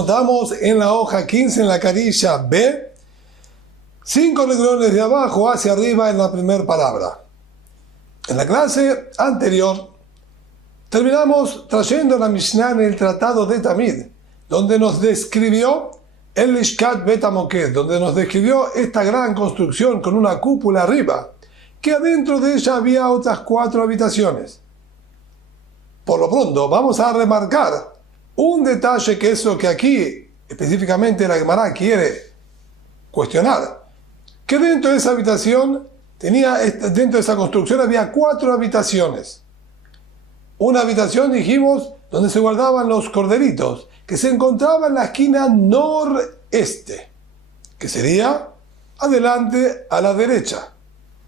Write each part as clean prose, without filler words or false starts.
Anotamos en la hoja 15, en la carilla B, 5 renglones de abajo hacia arriba en la primera palabra. En la clase anterior terminamos trayendo la Mishnah en el Tratado de Tamid, donde nos describió el Lishkat Bet HaMoked, donde nos describió esta gran construcción con una cúpula arriba, que adentro de ella había otras 4 habitaciones. Por lo pronto, vamos a remarcar un detalle que es lo que aquí, específicamente la Gemara quiere cuestionar, que dentro de esa habitación, dentro de esa construcción había 4 habitaciones. Una habitación, dijimos, donde se guardaban los corderitos, que se encontraba en la esquina noreste, que sería adelante a la derecha.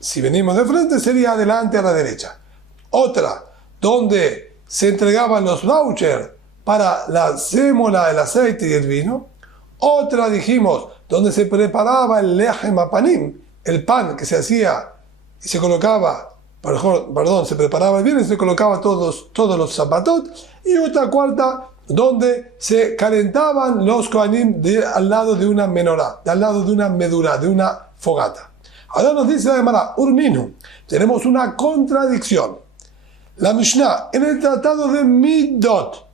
Si venimos de frente, sería adelante a la derecha. Otra, donde se entregaban los vouchers para la sémola, el aceite y el vino. Otra, dijimos, donde se preparaba el lechem apanim, el pan que se hacía y se colocaba, se preparaba el viernes y se colocaba todos los zapatot. Y otra cuarta, donde se calentaban los kohanim al lado de una menorá, al lado de una medurá, de una fogata. Ahora nos dice la Gemara, Urminu, tenemos una contradicción. La Mishnah, en el tratado de Midot,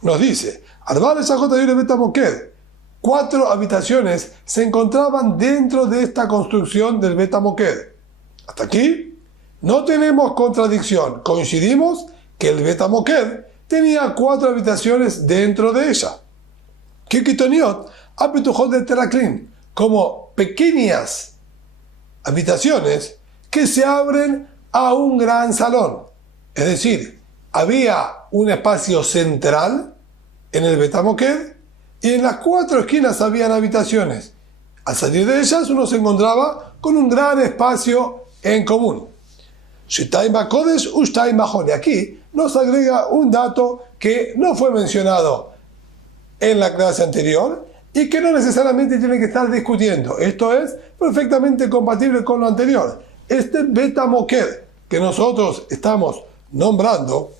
nos dice, 4 habitaciones se encontraban dentro de esta construcción del Bet HaMoked. Hasta aquí no tenemos contradicción. Coincidimos que el Bet HaMoked tenía 4 habitaciones dentro de ella. Kikitoniot, apetujot de Teraklin, como pequeñas habitaciones que se abren a un gran salón. Es decir, había un espacio central en el Bet HaMoked y en las 4 esquinas habían habitaciones. Al salir de ellas uno se encontraba con un gran espacio en común. Shitaim HaKodesh Ushtaim HaHol. Y aquí nos agrega un dato que no fue mencionado en la clase anterior y que no necesariamente tiene que estar discutiendo. Esto es perfectamente compatible con lo anterior. Este Bet HaMoked que nosotros estamos nombrando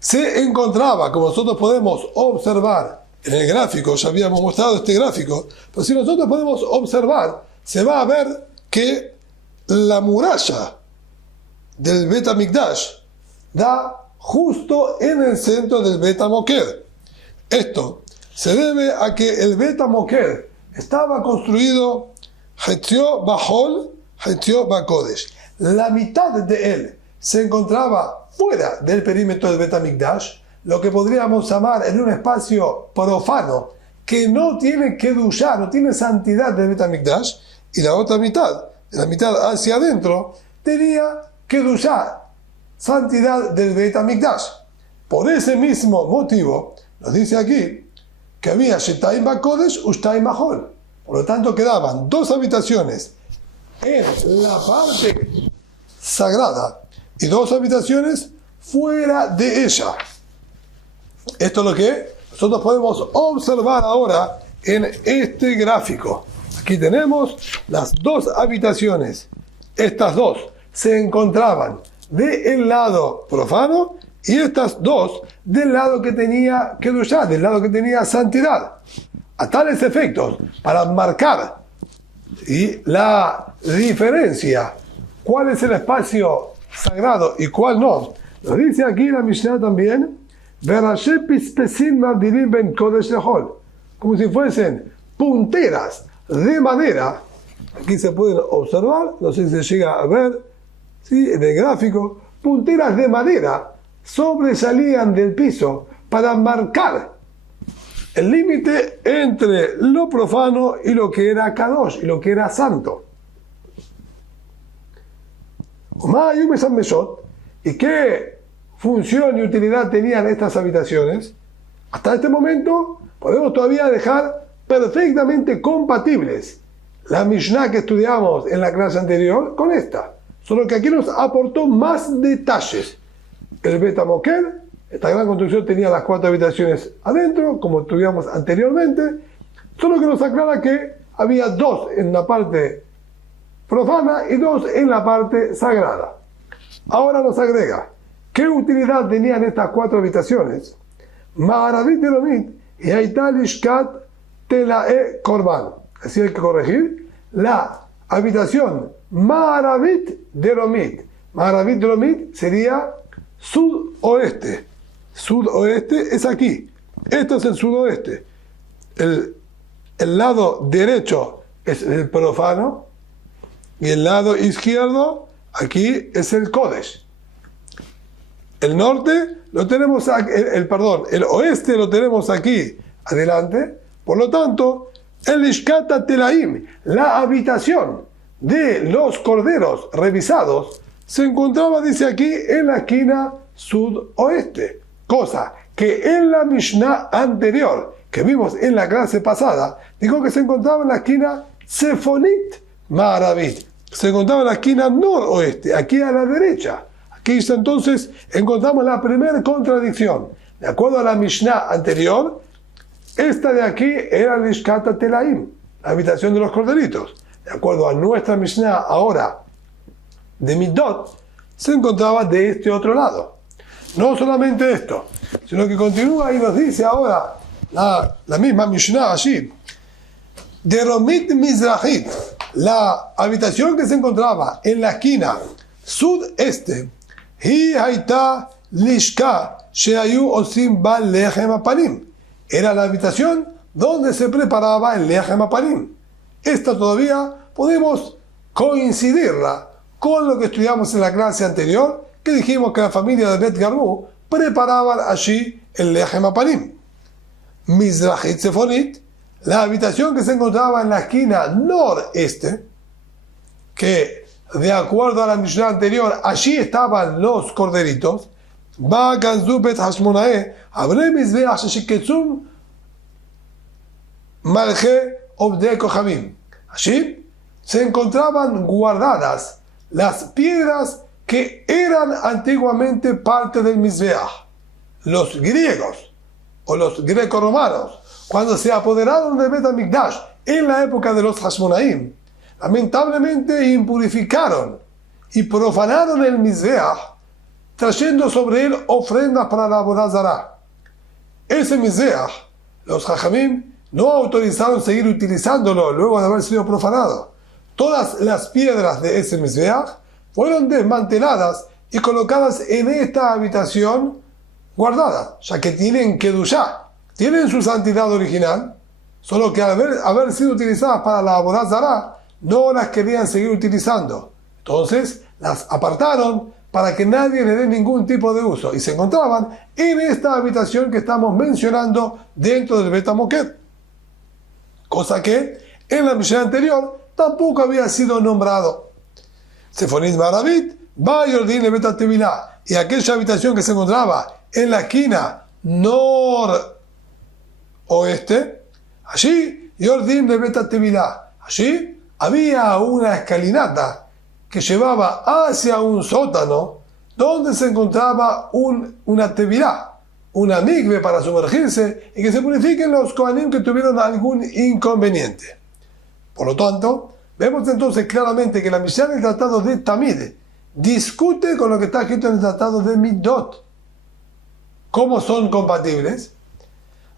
se encontraba, como nosotros podemos observar en el gráfico, ya habíamos mostrado este gráfico, pero si nosotros podemos observar, se va a ver que la muralla del Bet HaMikdash da justo en el centro del Bet HaMoked. Esto se debe a que el Bet HaMoked estaba construido Hetio Bahol, Hetio Bakodesh. La mitad de él se encontraba fuera del perímetro del Bet HaMikdash, lo que podríamos llamar en un espacio profano que no tiene kedushá, no tiene santidad del Bet HaMikdash, y la otra mitad, de la mitad hacia adentro, tenía kedushá, santidad del Bet HaMikdash. Por ese mismo motivo, nos dice aquí que había Shetaim Bakodesh Ushtaim Mahol. Por lo tanto, quedaban 2 habitaciones en la parte sagrada y 2 habitaciones fuera de ella. Esto es lo que nosotros podemos observar ahora en este gráfico. Aquí tenemos las 2 habitaciones. Estas 2 se encontraban del lado profano y estas 2 del lado que tenía kedushá, del lado que tenía santidad. A tales efectos, para marcar la diferencia, cuál es el espacio sagrado y cuál no, nos dice aquí la Mishnah también, como si fuesen punteras de madera. Aquí se pueden observar, no sé si se llega a ver, ¿sí?, en el gráfico, punteras de madera sobresalían del piso para marcar el límite entre lo profano y lo que era kadosh, y lo que era santo. ¿Y qué función y utilidad tenían estas habitaciones? Hasta este momento podemos todavía dejar perfectamente compatibles la Mishnah que estudiamos en la clase anterior con esta, solo que aquí nos aportó más detalles. El Bet HaMoked, esta gran construcción, tenía las 4 habitaciones adentro, como estudiamos anteriormente, solo que nos aclara que había 2 en la parte profana y 2 en la parte sagrada. Ahora nos agrega, ¿qué utilidad tenían estas 4 habitaciones? Ma'aravit Deromit, y ahí está Lishkat Telae Korban. Así hay que corregir. La habitación Ma'aravit Deromit. Ma'aravit Deromit sería sudoeste. Sudoeste es aquí. Esto es el sudoeste. El lado derecho es el profano y el lado izquierdo aquí es el Kodesh. El norte lo tenemos aquí, el oeste lo tenemos aquí adelante. Por lo tanto, el Lishkat Telaim, la habitación de los corderos revisados, se encontraba, dice aquí, en la esquina sudoeste. Cosa que en la Mishnah anterior, que vimos en la clase pasada, dijo que se encontraba en la esquina Sefonit Ma'aravit. Se encontraba en la esquina noroeste, aquí a la derecha. Aquí entonces encontramos la primera contradicción. De acuerdo a la Mishnah anterior, esta de aquí era el Lishkat Telaim, la habitación de los corderitos. De acuerdo a nuestra Mishnah ahora de Midot, se encontraba de este otro lado. No solamente esto, sino que continúa y nos dice ahora la misma Mishnah allí. Deromit Mizrahit, la habitación que se encontraba en la esquina sudeste, Hi Haita Lishka Sheayu Osim Bal Lechem Apanim. Era la habitación donde se preparaba el Lechem Apanim. Esta todavía podemos coincidirla con lo que estudiamos en la clase anterior, que dijimos que la familia de Bet Garmu preparaban allí el Lechem Apanim. Mizrahit Sefonit, la habitación que se encontraba en la esquina noreste, que de acuerdo a la Mishnah anterior, allí estaban los corderitos. Va Ganzu Bet Hashmonae, Abre Mizbeach Sheshiketzum Malche Obde Kohabim. Allí se encontraban guardadas las piedras que eran antiguamente parte del Mizbeach. Los griegos o los greco-romanos, cuando se apoderaron del Bet HaMikdash en la época de los Hashmonaim, lamentablemente impurificaron y profanaron el Mizbeach, trayendo sobre él ofrendas para la Avodah Zará. Ese Mizbeach, los Jajamim no autorizaron seguir utilizándolo luego de haber sido profanado. Todas las piedras de ese Mizbeach fueron desmanteladas y colocadas en esta habitación guardadas, ya que tienen Kedushá, tienen su santidad original, solo que al haber sido utilizadas para la Avodah Zará, no las querían seguir utilizando. Entonces las apartaron para que nadie le dé ningún tipo de uso, y se encontraban en esta habitación que estamos mencionando dentro del Bet HaMoked, cosa que en la Mishnah anterior tampoco había sido nombrado. Sefonit Ma'aravit, va Yordin le Bet HaTevilá, y aquella habitación que se encontraba en la esquina noroeste, allí Yordin le Bet HaTevilá, allí había una escalinata que llevaba hacia un sótano donde se encontraba una tevilá, una migbe para sumergirse y que se purifiquen los kohanim que tuvieron algún inconveniente. Por lo tanto, vemos entonces claramente que la Mishnah del tratado de Tamid discute con lo que está escrito en el tratado de Midot. ¿Cómo son compatibles?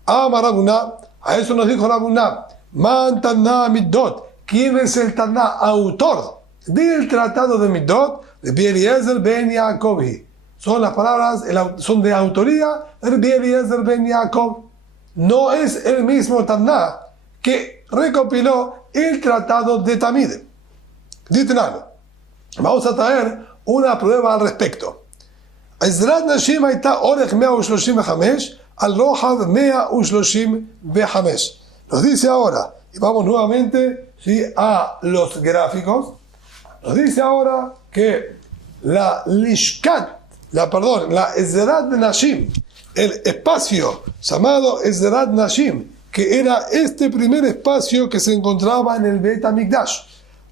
Amar Rabuná, a eso nos dijo Rabuná, Man Taná Midot. ¿Quién es el Taná autor del tratado de Midot? Rabbi Eliezer ben Yaakov. Son las palabras, son de autoría de Rabbi Eliezer ben Yaakov. No es el mismo Taná que recopiló el tratado de Tamid. Dicen algo. Vamos a traer una prueba al respecto. Ezrat Nashim hayta orech 135 al rojav 135. Nos dice ahora, y vamos nuevamente a los gráficos, nos dice ahora que la Ezrat Nashim, el espacio llamado Ezrat Nashim, que era este primer espacio que se encontraba en el Bet HaMikdash.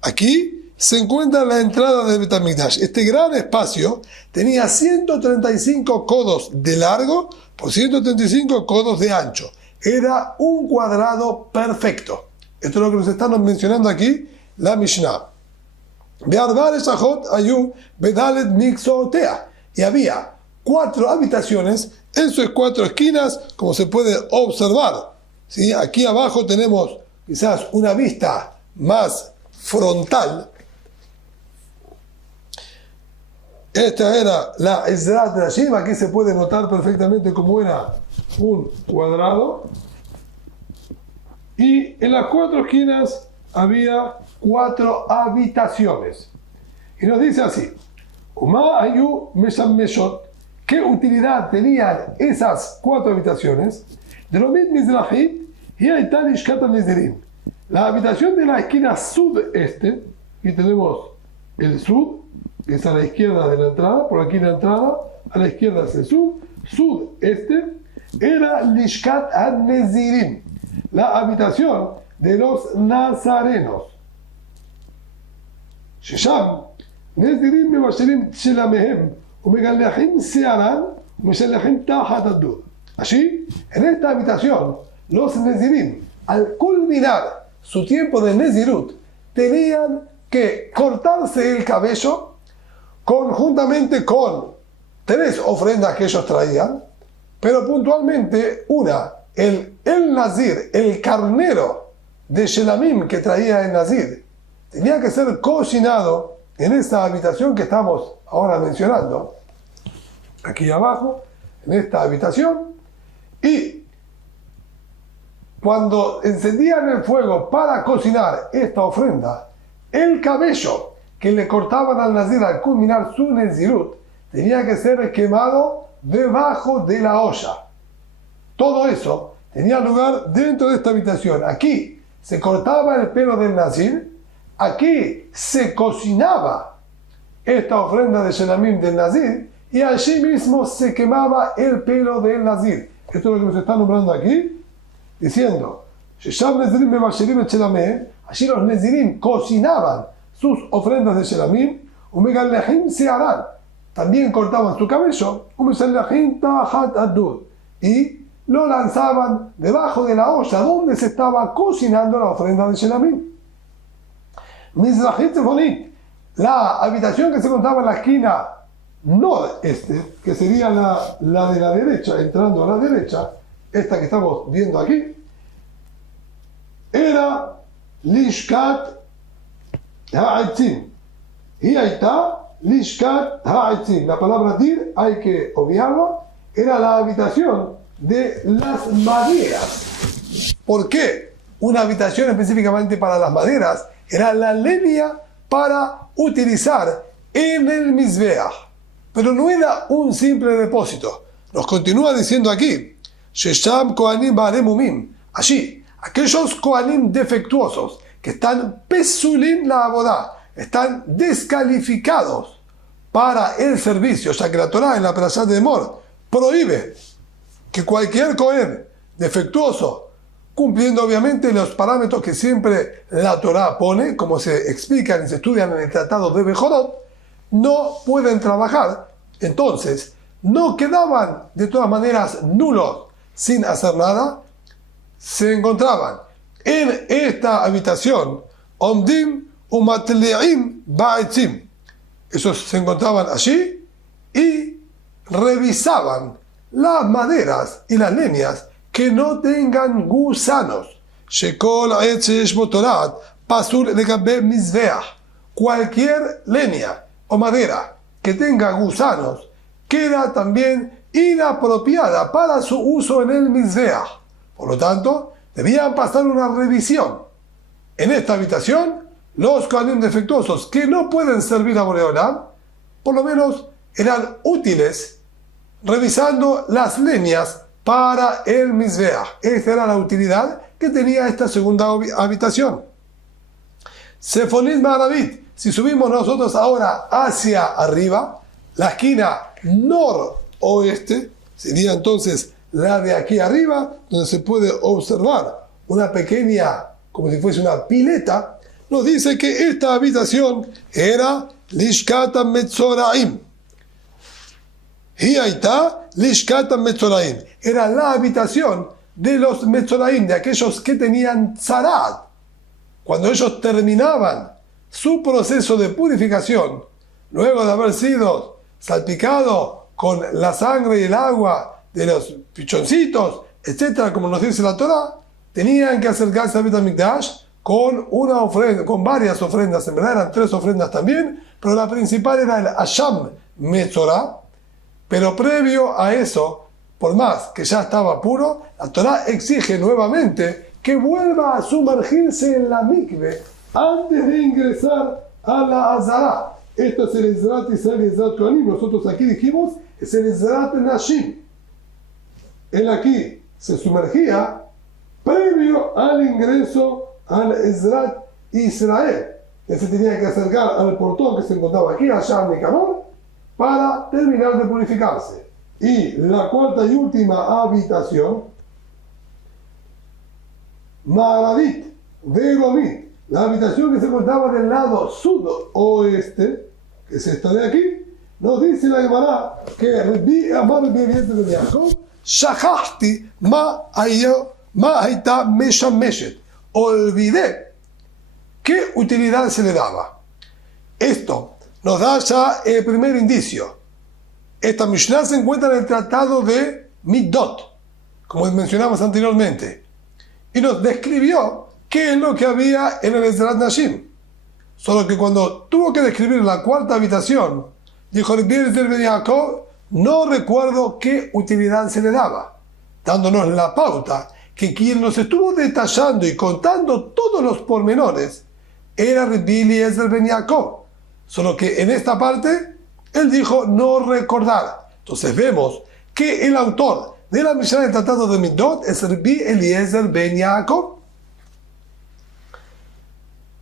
Aquí se encuentra la entrada del Bet HaMikdash. Este gran espacio tenía 135 codos de largo por 135 codos de ancho. Era un cuadrado perfecto. Esto es lo que nos están mencionando aquí la Mishnah. Y había 4 habitaciones en sus 4 esquinas, como se puede observar. ¿Sí? Aquí abajo tenemos quizás una vista más frontal. Esta era la Ezrat Nashim. Aquí se puede notar perfectamente cómo era un cuadrado. Y en las 4 esquinas había 4 habitaciones. Y nos dice así: Uma ayu meshameshot. ¿Qué utilidad tenían esas 4 habitaciones? Dromit mizrahit y aita lishkat hanezirim. La habitación de la esquina sudeste, y tenemos el sud, que es a la izquierda de la entrada, por aquí la entrada, a la izquierda es el sud, sudeste, era lishkat hanezirim, la habitación de los nazarenos. Shesham נזירים מבשלים שלמיהם ומגלחים שערן ומשלחים תחת הדוד. Allí, en esta habitación, los nezirim, al culminar su tiempo de nezirut, tenían que cortarse el cabello conjuntamente con 3 ofrendas que ellos traían, pero puntualmente una, el nazir, el carnero de Shelamim que traía el nazir, tenía que ser cocinado en esta habitación que estamos ahora mencionando, aquí abajo, en esta habitación, y cuando encendían el fuego para cocinar esta ofrenda, el cabello que le cortaban al nazir al culminar su nezirut tenía que ser quemado debajo de la olla. Todo eso tenía lugar dentro de esta habitación. Aquí se cortaba el pelo del nazir. Aquí se cocinaba esta ofrenda de Shelamim del Nazir y allí mismo se quemaba el pelo del Nazir. Esto es lo que nos está nombrando aquí, diciendo, allí los Nezirim cocinaban sus ofrendas de Shelamim, también cortaban su cabello, y lo lanzaban debajo de la olla donde se estaba cocinando la ofrenda de Shelamim. Mizrahit Zefonit, la habitación que se encontraba en la esquina noreste, que sería la de la derecha, entrando a la derecha, esta que estamos viendo aquí, era Lishkat Ha'etzim. Y ahí está, Lishkat Ha'etzim. La palabra dir hay que obviarlo, era la habitación de las maderas. ¿Por qué una habitación específicamente para las maderas? Era la leña para utilizar en el Mizbeach. Pero no era un simple depósito. Nos continúa diciendo aquí, Shesham Kohanim Ba'aremumim. Allí, aquellos Kohanim defectuosos que están Pesulim la Abodá, están descalificados para el servicio, ya que la Torá en la Perashá de Emor prohíbe que cualquier Kohen defectuoso, cumpliendo obviamente los parámetros que siempre la Torá pone, como se explican y se estudian en el tratado de Bejorot, no pueden trabajar. Entonces, no quedaban de todas maneras nulos sin hacer nada. Se encontraban en esta habitación Omdim umatleim ba'etzim. Esos se encontraban allí y revisaban las maderas y las leñas que no tengan gusanos. Shekol etzesh motorat pasul legabe mizbeach. Cualquier leña o madera que tenga gusanos queda también inapropiada para su uso en el mizbeach. Por lo tanto, debían pasar una revisión. En esta habitación, los kohanim defectuosos que no pueden servir a Boreolam, por lo menos eran útiles revisando las leñas para el Mizbeach. Esta era la utilidad que tenía esta segunda habitación. Sefonit Ma'aravit. Si subimos nosotros ahora hacia arriba, la esquina noroeste sería entonces la de aquí arriba, donde se puede observar una pequeña, como si fuese una pileta. Nos dice que esta habitación era Lishkat Metzoraim. Y ahí está, Lishkat Metzoraim. Era la habitación de los Metzoraim, de aquellos que tenían tzarat. Cuando ellos terminaban su proceso de purificación, luego de haber sido salpicados con la sangre y el agua de los pichoncitos, etcétera, como nos dice la Torá, tenían que acercarse al Bet HaMikdash con una ofrenda, con varias ofrendas, en verdad eran 3 ofrendas también, pero la principal era el Asham Metzorah. Pero previo a eso, por más que ya estaba puro, la Torá exige nuevamente que vuelva a sumergirse en la mikve antes de ingresar a la Azara. Esto es el Ezrat Israel y Ezrat Kohanim. Nosotros aquí dijimos, es el Ezrat Nashim. Él aquí se sumergía previo al ingreso al Ezrat Israel. Él se tenía que acercar al portón que se encontraba aquí, a Sham Nicanor, para terminar de purificarse. Y la cuarta y última habitación, Maravit, Velomit, la habitación que se encontraba en el lado sudoeste, que es esta de aquí, nos dice la Gemara que Rabbi Amar Eliezer ben Yaakov, Shachachti ma hayta meshameshet, olvidé qué utilidad se le daba. Esto nos da ya el primer indicio. Esta Mishnah se encuentra en el tratado de Middot, como mencionamos anteriormente, y nos describió qué es lo que había en el Ezrat Nashim. Solo que cuando tuvo que describir la cuarta habitación, dijo Rabbi Eliezer ben Yaakov, no recuerdo qué utilidad se le daba, dándonos la pauta que quien nos estuvo detallando y contando todos los pormenores era Rabbi Eliezer ben Yaakov. Solo que en esta parte, él dijo no recordar. Entonces vemos que el autor de la Mishnah del Tratado de Middot es Rabbi Eliezer ben Yaakov.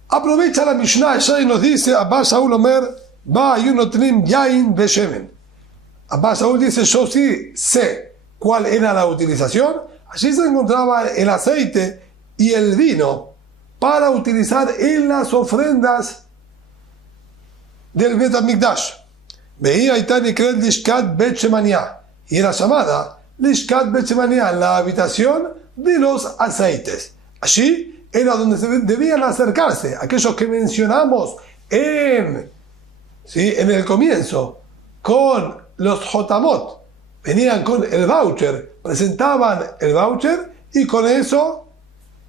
Aprovecha la Mishnah ya y nos dice, Abba Shaul Omer, va yunotrim yain beshemen. Abba Shaul dice, yo sí sé cuál era la utilización. Allí se encontraba el aceite y el vino para utilizar en las ofrendas del Bet HaMikdash. Veía Itani Kred Lishkat Bet Shemania, y era llamada Lishkat Bet Shemania, la habitación de los aceites. Allí era donde se debían acercarse aquellos que mencionamos en el comienzo, con los Jotamot. Venían con el voucher, presentaban el voucher y con eso,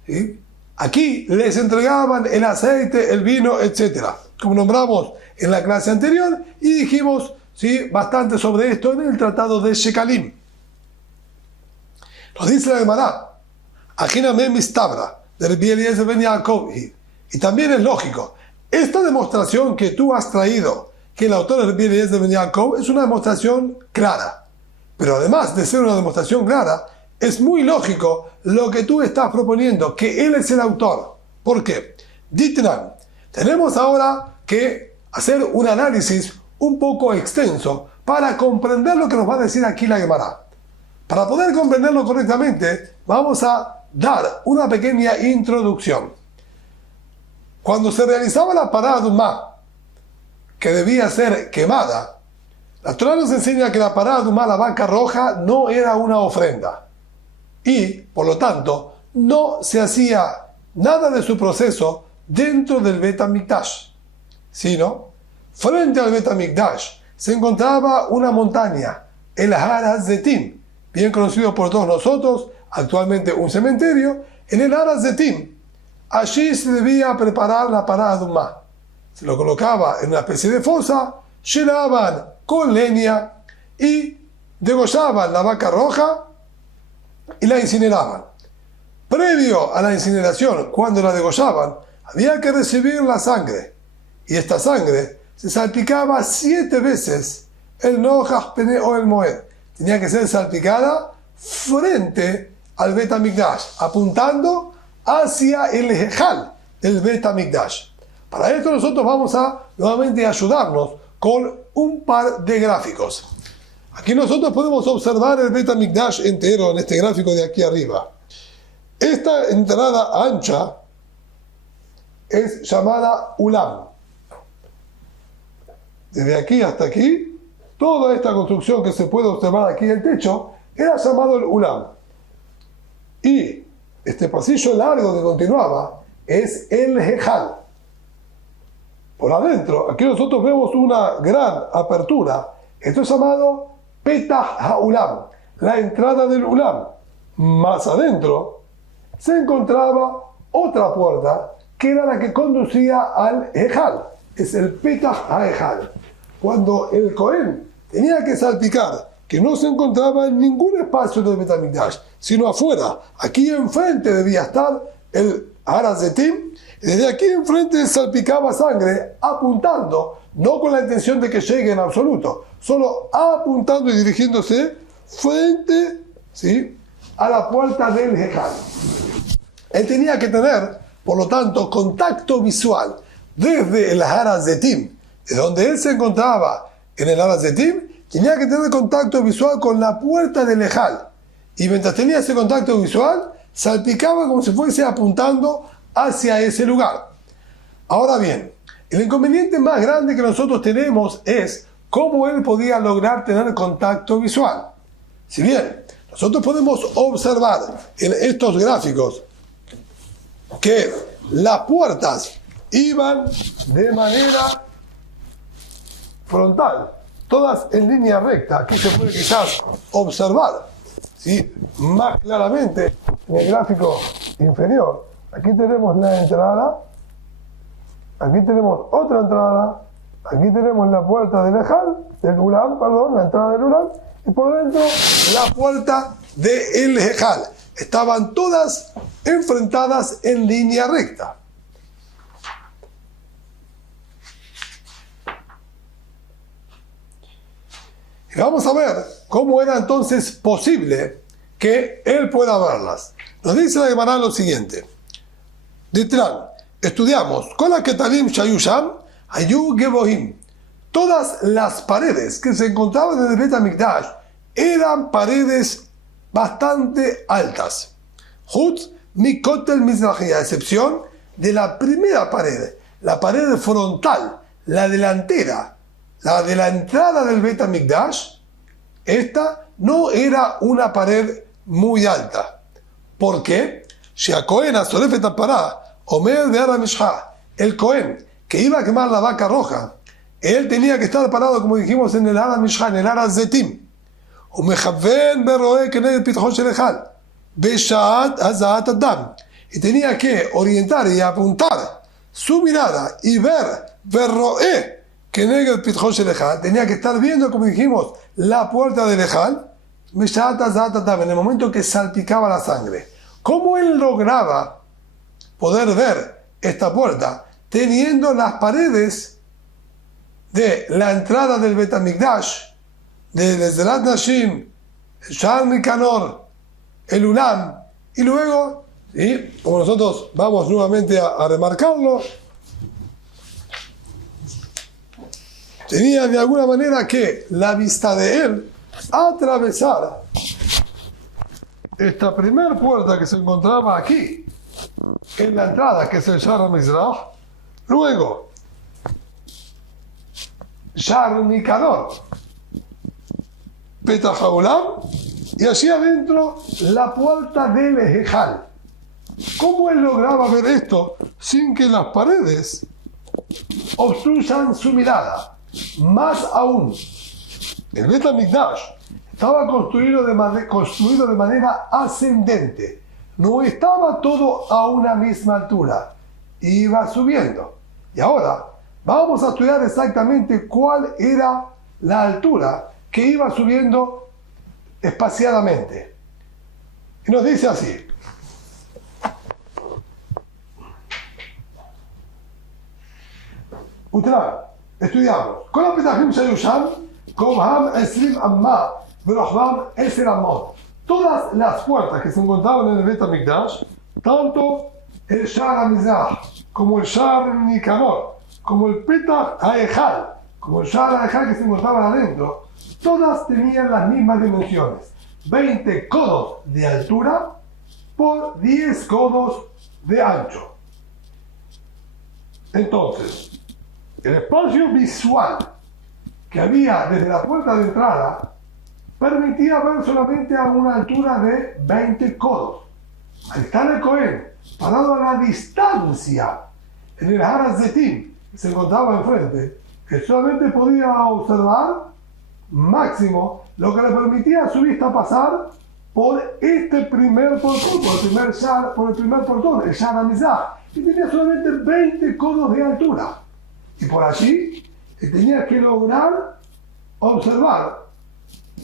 ¿sí?, aquí les entregaban el aceite, el vino, etc. Como nombramos en la clase anterior y dijimos, ¿sí?, bastante sobre esto en el tratado de Shekalim. Nos dice la Gemara, Ajiname Mistabra, de Rabbi Eliezer ben Yaakov, y también es lógico, esta demostración que tú has traído, que el autor de Rabbi Eliezer ben Yaakov, es una demostración clara. Pero además de ser una demostración clara, es muy lógico lo que tú estás proponiendo, que él es el autor. ¿Por qué? Ditnan, tenemos ahora que hacer un análisis un poco extenso para comprender lo que nos va a decir aquí la Gemara. Para poder comprenderlo correctamente, vamos a dar una pequeña introducción. Cuando se realizaba la parada de Umá, que debía ser quemada, la Torá nos enseña que la parada de Umá, la vaca roja, no era una ofrenda. Y, por lo tanto, no se hacía nada de su proceso dentro del Bet HaMikdash, sino frente al Bet HaMikdash se encontraba una montaña, el Har HaZetim, bien conocido por todos nosotros, actualmente un cementerio. En el Har HaZetim, allí se debía preparar la parada de Umá. Se lo colocaba en una especie de fosa, llenaban con leña y degollaban la vaca roja y la incineraban. Previo a la incineración, cuando la degollaban, había que recibir la sangre, y esta sangre se salpicaba 7 veces el Noach Pene o el Moed. Tenía que ser salpicada frente al Bet HaMikdash, apuntando hacia el Ejal del Bet HaMikdash. Para esto nosotros vamos a nuevamente ayudarnos con un par de gráficos. Aquí nosotros podemos observar el Bet HaMikdash entero en este gráfico de aquí arriba. Esta entrada ancha es llamada Ulam. Desde aquí hasta aquí, toda esta construcción que se puede observar aquí en el techo era llamado el Ulam. Y este pasillo largo que continuaba es el Ejal. Por adentro, aquí nosotros vemos una gran apertura. Esto es llamado Petah HaUlam, la entrada del Ulam. Más adentro se encontraba otra puerta que era la que conducía al Ejal. Es el Petach HaEjal. Cuando el Cohen tenía que salpicar, que no se encontraba en ningún espacio del Beit HaMikdash, sino afuera, aquí enfrente debía estar el Har HaZetim, y desde aquí enfrente salpicaba sangre, apuntando, no con la intención de que llegue en absoluto, solo apuntando y dirigiéndose frente, ¿sí?, a la puerta del Ejal. Él tenía que tener, por lo tanto, contacto visual desde el Har HaZetim, de donde él se encontraba en el Har HaZetim, tenía que tener contacto visual con la puerta del Ejal. Y mientras tenía ese contacto visual, salpicaba como si fuese apuntando hacia ese lugar. Ahora bien, el inconveniente más grande que nosotros tenemos es cómo él podía lograr tener contacto visual. Si bien nosotros podemos observar en estos gráficos que las puertas iban de manera frontal, todas en línea recta. Aquí se puede quizás observar, ¿sí?, más claramente en el gráfico inferior. Aquí tenemos la entrada, aquí tenemos otra entrada, aquí tenemos la puerta del Ejal, del Ulam, perdón, la entrada del Ulam, y por dentro la puerta del Ejal. Estaban todas enfrentadas en línea recta. Y vamos a ver cómo era entonces posible que él pueda verlas. Nos dice la Gemara lo siguiente. Ditran, estudiamos, Kola Ketalim Shayusham, Ayu Gebohim. Todas las paredes que se encontraban en el Beit HaMikdash eran paredes bastante altas. Hutz Mikotel Mizrahi, a excepción de la primera pared, la pared frontal, la delantera, la de la entrada del Beit HaMikdash. Esta no era una pared muy alta. ¿Por qué? El Cohen que iba a quemar la vaca roja, él tenía que estar parado, como dijimos, en el Har HaMishcha, en el Har HaZetim. Y tenía que orientar y apuntar su mirada y ver, tenía que estar viendo, como dijimos, la puerta del Ejal, en el momento que salpicaba la sangre. ¿Cómo él lograba poder ver esta puerta? Teniendo las paredes de la entrada del Beit HaMikdash, de Zerat Nashim, el Sha'ar Nikanor, el Ulam, y luego, ¿sí?, como nosotros vamos nuevamente a remarcarlo, tenía de alguna manera que la vista de él atravesar esta primera puerta que se encontraba aquí, en la entrada, que es el Sha'ar HaMizrach, luego Sha'ar Nikanor, Petach HaOlam, y allí adentro la puerta del Ejal. ¿Cómo él lograba ver esto sin que las paredes obstruyan su mirada? Más aún, el Beit HaMikdash estaba construido de manera ascendente. No estaba todo a una misma altura. Iba subiendo. Y ahora vamos a estudiar exactamente cuál era la altura que iba subiendo espaciadamente. Y nos dice así. Estudiamos. Con la Petachim Shayusham, Komham Esrim Amma, Berahvam Eser Amot. Todas las puertas que se encontraban en el Beit HaMikdash, tanto el Sha'ar HaMizrach, como el Sha'ar Nikanor, como el Petach HaEjal, como el Sha'ar HaEjal que se encontraban adentro, todas tenían las mismas dimensiones. 20 codos de altura por 10 codos de ancho. Entonces, el espacio visual que había desde la puerta de entrada permitía ver solamente a una altura de 20 codos. Al estar el Cohen parado a la distancia en el Har HaZetim, que se encontraba enfrente, que solamente podía observar máximo, lo que le permitía a su vista pasar por este primer portón, por el primer portón, el Shar HaMizrach, que tenía solamente 20 codos de altura. Y por allí tenía que lograr observar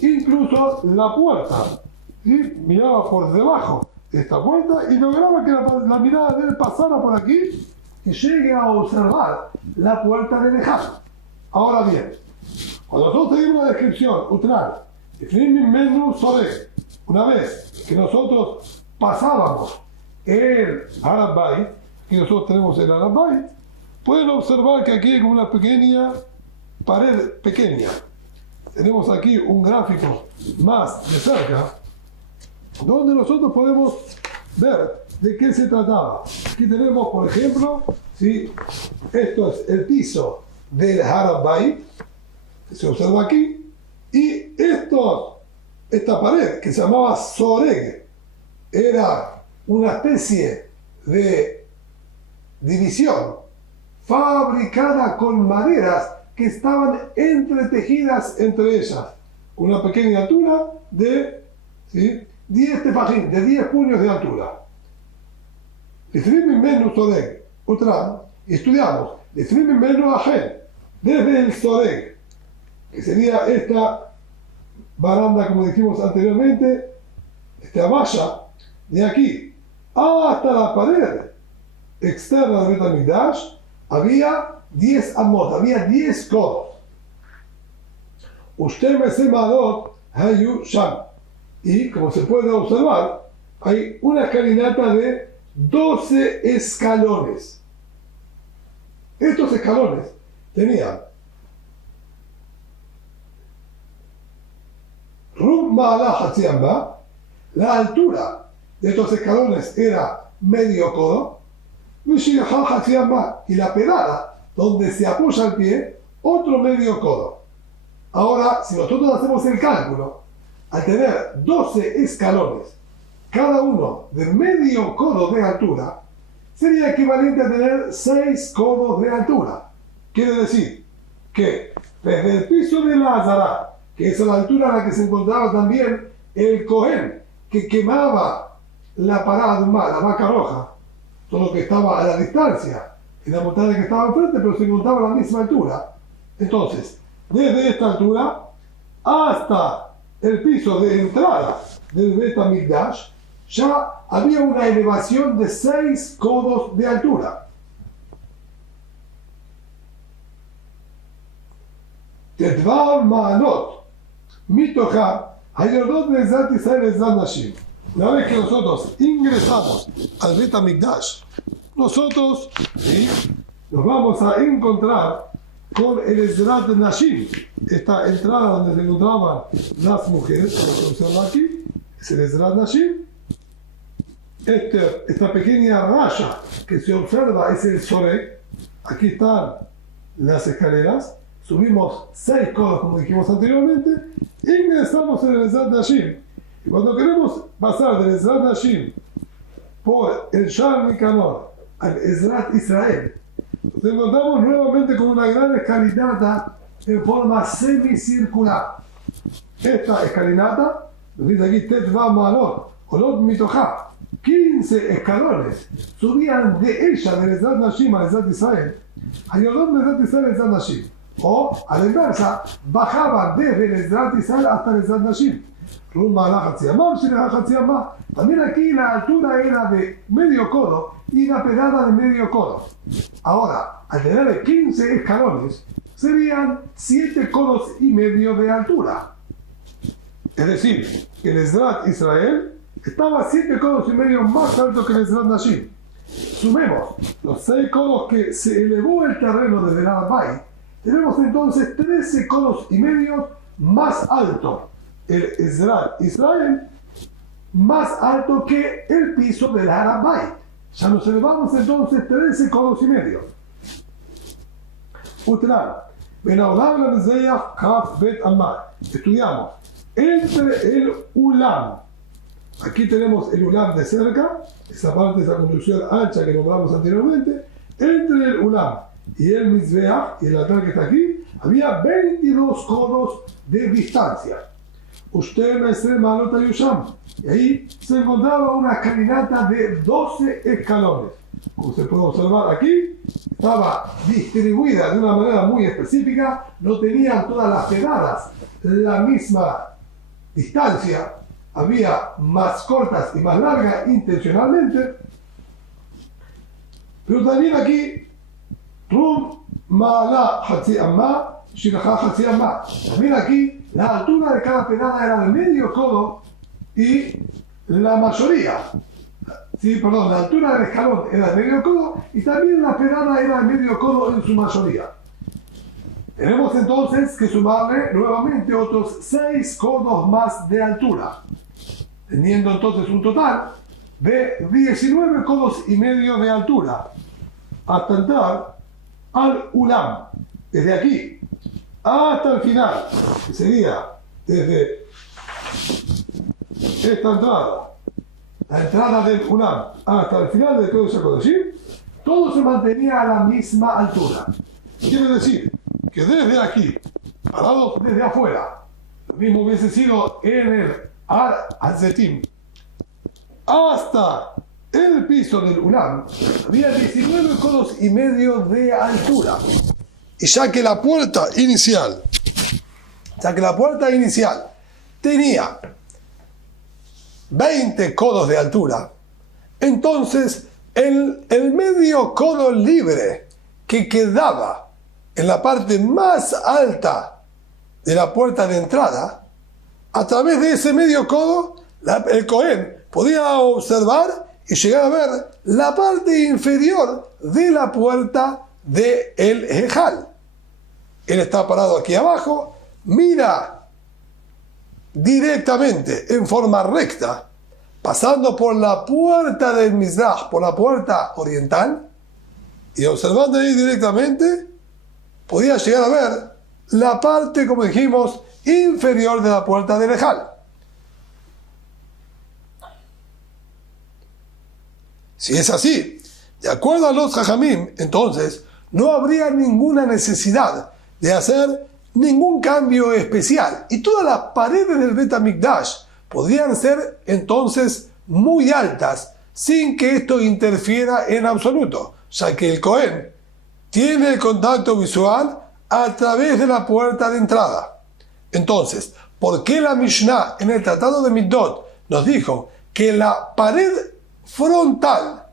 incluso la puerta. ¿Sí? Miraba por debajo de esta puerta y lograba que la mirada de él pasara por aquí y llegue a observar la puerta de lejano. Ahora bien, cuando nosotros seguimos la descripción, Utral, una vez que nosotros pasábamos el Har HaBayit, que nosotros tenemos el Har HaBayit, pueden observar que aquí hay como una pequeña pared pequeña. Tenemos aquí un gráfico más de cerca, donde nosotros podemos ver de qué se trataba. Aquí tenemos, por ejemplo, ¿sí? Esto es el piso del Har HaBayit, que se observa aquí, y esta pared que se llamaba Soreg era una especie de división fabricada con maderas que estaban entretejidas entre ellas, una pequeña altura de 10 tefajín, de 10 puños de altura. Estudiamos desde el Soreg, que sería esta baranda, como dijimos anteriormente, esta valla, de aquí hasta la pared externa del Bet HaMikdash, había 10 amot, había 10 codos. Usted me se madot hayu sham. Y como se puede observar, hay una escalinata de 12 escalones. Estos escalones tenían Rum Ma'ala Hatzi Amba, la altura de estos escalones era medio codo, y la pedada donde se apoya el pie, otro medio codo. Ahora, si nosotros hacemos el cálculo, al tener 12 escalones, cada uno de medio codo de altura, sería equivalente a tener 6 codos de altura. Quiere decir que desde el piso de la Azara, que es la altura a la que se encontraba también el Cohen, que quemaba la parada de un mar, la vaca roja, solo que estaba a la distancia, en la montaña que estaba enfrente, pero se encontraba a la misma altura. Entonces, desde esta altura hasta el piso de entrada del Bet HaMikdash, ya había una elevación de 6 codos de altura. Tedvar Ma'anot, Mitoja, Hayodot Bezat Israel Ezrat Nashim. Una vez que nosotros ingresamos al Bet HaMikdash, nosotros nos vamos a encontrar con el Ezrat Nashim, esta entrada donde se encontraban las mujeres, como se observa aquí, es el Ezrat Nashim. Esta pequeña raya que se observa es el Soreg. Aquí están las escaleras, subimos 6 codos como dijimos anteriormente, ingresamos en el Ezrat Nashim. Y cuando queremos pasar del Ezrat Nashim por el Shar Nicanor al Ezrat Israel, nos encontramos nuevamente con una gran escalinata en forma semicircular. Esta escalinata, nos dice aquí Tetva Ma'anot, Olot Mitoja, 15 escalones subían de ella del Ezrat Nashim al Ezrat Israel, Hayodot Bezat Israel al Ezrat Nashim, o a la inversa, bajaban desde el Ezrat Israel hasta el Ezrat Nashim. También aquí la altura era de medio codo y la pedada de medio codo. Ahora, al tener 15 escalones, serían 7 codos y medio de altura. Es decir, que el Ezrat Israel estaba 7 codos y medio más alto que el Ezrat Nashim. Sumemos los 6 codos que se elevó el terreno desde el Har HaBayit, tenemos entonces 13 codos y medio más alto el Ezrat Israel, más alto que el piso del Har HaBayit. Ya nos elevamos entonces 13 codos y medio. Utlan, Benaolam la Mizbeach Kaf Bet Amar. Estudiamos entre el Ulam. Aquí tenemos el Ulam de cerca, esa parte, esa construcción ancha que nombramos anteriormente. Entre el Ulam y el Mizbeach y el altar que está aquí, había 22 codos de distancia. Usted me extrema Malota Yusham. Y ahí se encontraba una caminata de 12 escalones. Como se puede observar aquí, estaba distribuida de una manera muy específica, no tenían todas las pegadas la misma distancia, había más cortas y más largas intencionalmente, pero también aquí, Rum Ma'ala Hatzi Amma, Shiraha Hatzi Amma. También aquí, la altura de cada pegada era de medio codo y la mayoría. Sí, perdón, la altura del escalón era de medio codo y también la pegada era de medio codo en su mayoría. Tenemos entonces que sumarle nuevamente otros 6 codos más de altura, teniendo entonces un total de 19 codos y medio de altura, hasta entrar al Ulam, desde aquí hasta el final, que sería desde esta entrada, la entrada del Ulam hasta el final de todo ese Kodashim, todo se mantenía a la misma altura. Quiere decir que desde aquí, parados desde afuera, lo mismo hubiese sido en el Ar Hazetim, hasta el piso del Ulam, había 19 codos y medio de altura. Y ya que la puerta inicial tenía 20 codos de altura, entonces el medio codo libre que quedaba en la parte más alta de la puerta de entrada, a través de ese medio codo, el Cohen podía observar y llegar a ver la parte inferior de la puerta del Ejal. Él está parado aquí abajo, mira directamente, en forma recta, pasando por la puerta del Mizrach, por la puerta oriental, y observando ahí directamente, podía llegar a ver la parte, como dijimos, inferior de la puerta del Ejal. Si es así, de acuerdo a los Jajamim, entonces no habría ninguna necesidad de hacer ningún cambio especial y todas las paredes del Bet HaMikdash podrían ser entonces muy altas sin que esto interfiera en absoluto, ya que el Cohen tiene el contacto visual a través de la puerta de entrada. Entonces, ¿por qué la Mishnah en el Tratado de Middot nos dijo que la pared frontal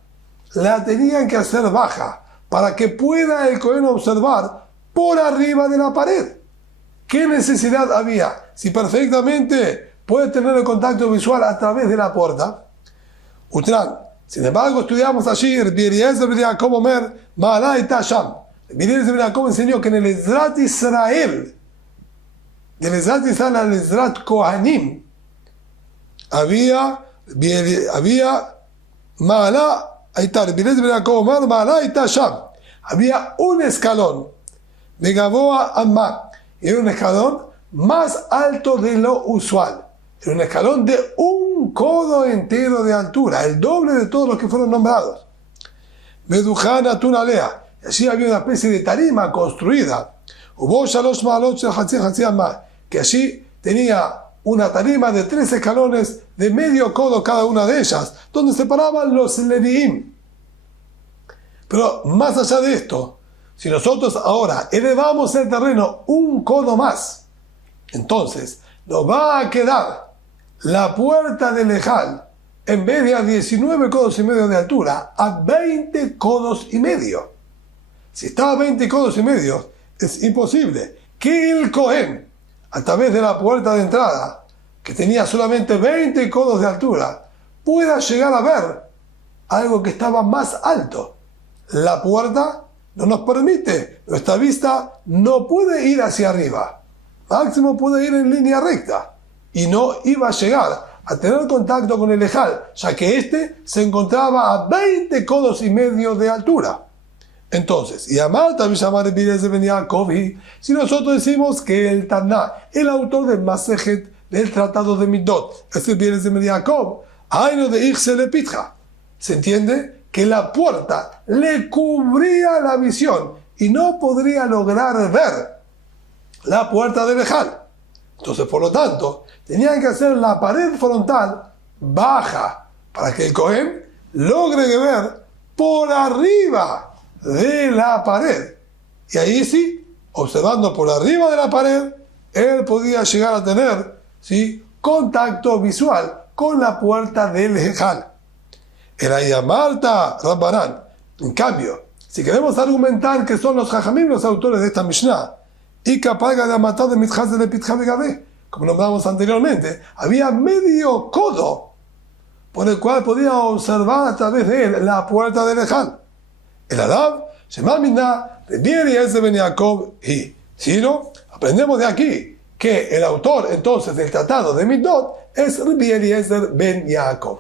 la tenían que hacer baja para que pueda el Cohen observar por arriba de la pared? ¿Qué necesidad había? Si perfectamente puede tener el contacto visual a través de la puerta. Utran, sin embargo, estudiamos allí, Rabbi Eliezer ben Yaakov Omer, Ma'ala eta Sham. Rabbi Eliezer ben Yaakov enseñó que en el Ezrat Israel, del Ezrat Israel al Ezrat Kohanim, había Ma'ala, ahí está, Rabbi Eliezer ben Yaakov Omer, Ma'ala eta Sham. Había un escalón, Megaboa Amma. Era un escalón más alto de lo usual. Era un escalón de un codo entero de altura, el doble de todos los que fueron nombrados. Medujana Tunalea. Y allí había una especie de tarima construida. Hubo Shalosh Ma'alot Shel Hatzi Amma, que allí tenía una tarima de 3 escalones de medio codo cada una de ellas, donde se paraban los Leviim. Pero más allá de esto, si nosotros ahora elevamos el terreno un codo más, entonces nos va a quedar la puerta del Ejal, en vez de a 19 codos y medio de altura, a 20 codos y medio. Si está a 20 codos y medio, es imposible que el Cohen, a través de la puerta de entrada, que tenía solamente 20 codos de altura, pueda llegar a ver algo que estaba más alto. La puerta no nos permite, nuestra vista no puede ir hacia arriba, máximo puede ir en línea recta, y no iba a llegar a tener contacto con el Ejal, ya que éste se encontraba a 20 codos y medio de altura. Entonces, y Amar también llamar Eliezer ben Yaakov, si nosotros decimos que el Taná, el autor del Masejet del Tratado de Middot, es Eliezer ben Yaakov, Aino de Ixel le Pitja, ¿se entiende? Que la puerta le cubría la visión y no podría lograr ver la puerta del Ejal. Entonces, por lo tanto, tenían que hacer la pared frontal baja para que el Cohen logre ver por arriba de la pared. Y ahí sí, observando por arriba de la pared, él podía llegar a tener, ¿sí?, contacto visual con la puerta del Ejal. Era Yamarta Rabbanan. En cambio, si queremos argumentar que son los Jajamim los autores de esta Mishnah, y capaga de matar de Mitchaz de Pitja Begabé, como nombramos anteriormente, había medio codo por el cual podía observar a través de él la puerta del Ejal. El Arab, Shema Minna, Rabbi Eliezer ben Yaakov y. Si no, aprendemos de aquí que el autor entonces del tratado de Midot es Rabbi Eliezer ben Yaakov.